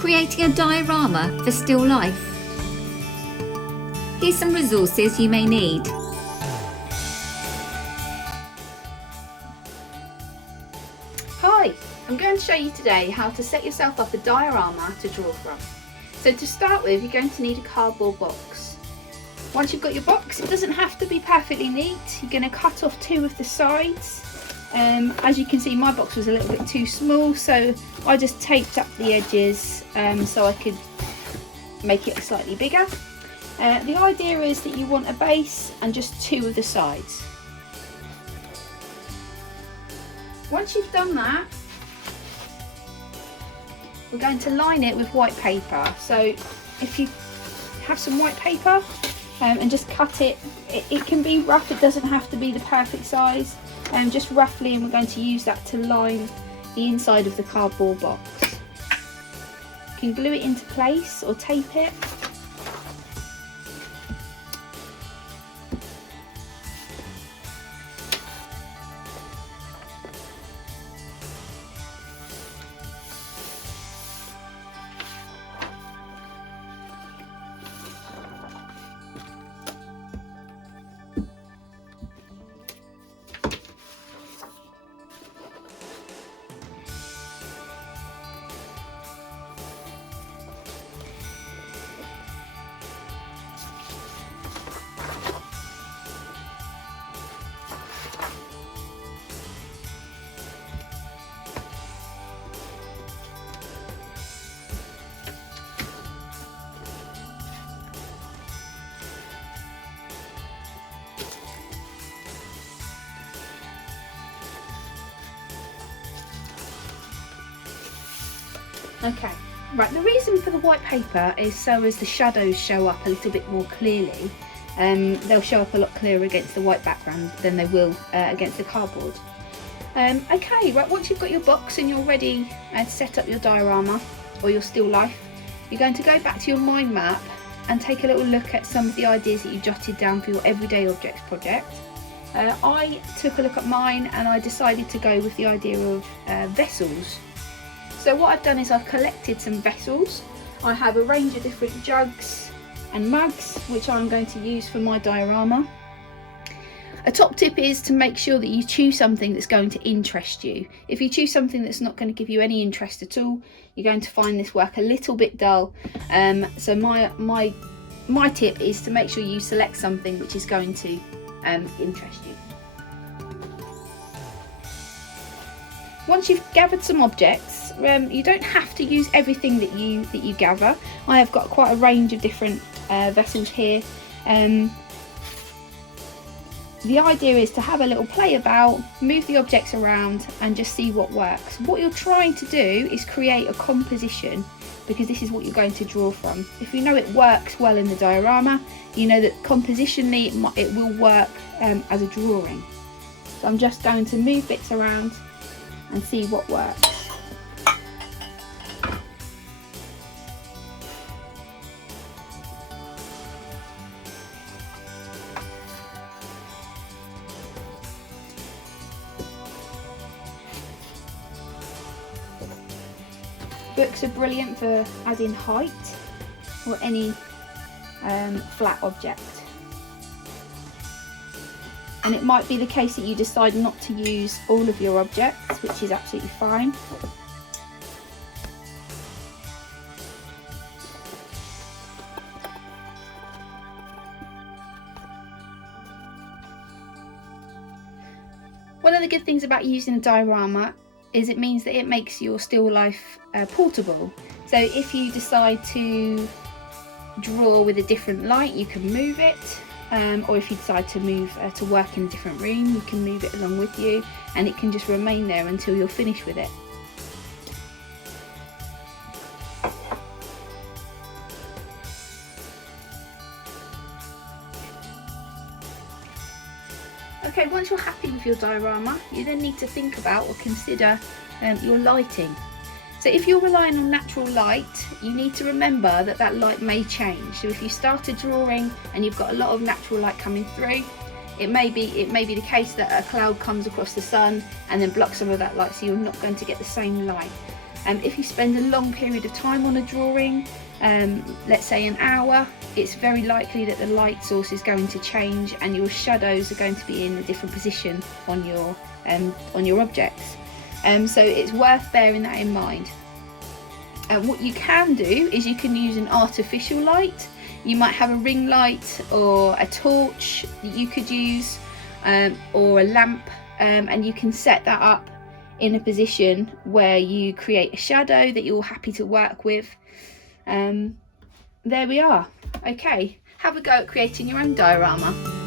creating a diorama for still life. Here's some resources you may need. Hi, I'm going to show you today how to set yourself up a diorama to draw from. So to start with, you're going to need a cardboard box. Once you've got your box, it doesn't have to be perfectly neat. You're going to cut off two of the sides. As you can see, my box was a little bit too small, so I just taped up the edges so I could make it slightly bigger. The idea is that you want a base and just two of the sides. Once you've done that, we're going to line it with white paper. So if you have some white paper and just cut it, it can be rough, it doesn't have to be the perfect size. Just roughly, and we're going to use that to line the inside of the cardboard box. You can glue it into place or tape it. Okay, right, the reason for the white paper is so as the shadows show up a little bit more clearly. They'll show up a lot clearer against the white background than they will against the cardboard. Okay, right, once you've got your box and you're ready to set up your diorama or your still life, you're going to go back to your mind map and take a little look at some of the ideas that you jotted down for your everyday objects project. I took a look at mine and I decided to go with the idea of vessels. So what I've done is I've collected some vessels. I have a range of different jugs and mugs which I'm going to use for my diorama. A top tip is to make sure that you choose something that's going to interest you. If you choose something that's not going to give you any interest at all, you're going to find this work a little bit dull. So my tip is to make sure you select something which is going to interest you. Once you've gathered some objects, you don't have to use everything that you gather. I have got quite a range of different vessels here. The idea is to have a little play about, move the objects around and just see what works. What you're trying to do is create a composition, because this is what you're going to draw from. If you know it works well in the diorama, you know that compositionally it will work as a drawing. So I'm just going to move bits around and see what works. Books are brilliant for adding height or any flat object. And it might be the case that you decide not to use all of your objects, which is absolutely fine. One of the good things about using a diorama is it means that it makes your still life portable. So if you decide to draw with a different light, you can move it. Or if you decide to move to work in a different room, you can move it along with you and it can just remain there until you're finished with it. Okay, once you're happy with your diorama, you then need to think about or consider your lighting. So if you're relying on natural light, you need to remember that that light may change. So if you started drawing and you've got a lot of natural light coming through, it may be the case that a cloud comes across the sun and then blocks some of that light, so you're not going to get the same light. If you spend a long period of time on a drawing, let's say an hour, it's very likely that the light source is going to change and your shadows are going to be in a different position on your objects. So it's worth bearing that in mind. What you can do is you can use an artificial light. You might have a ring light or a torch that you could use, or a lamp, and you can set that up in a position where you create a shadow that you're happy to work with. There we are. Okay, have a go at creating your own diorama.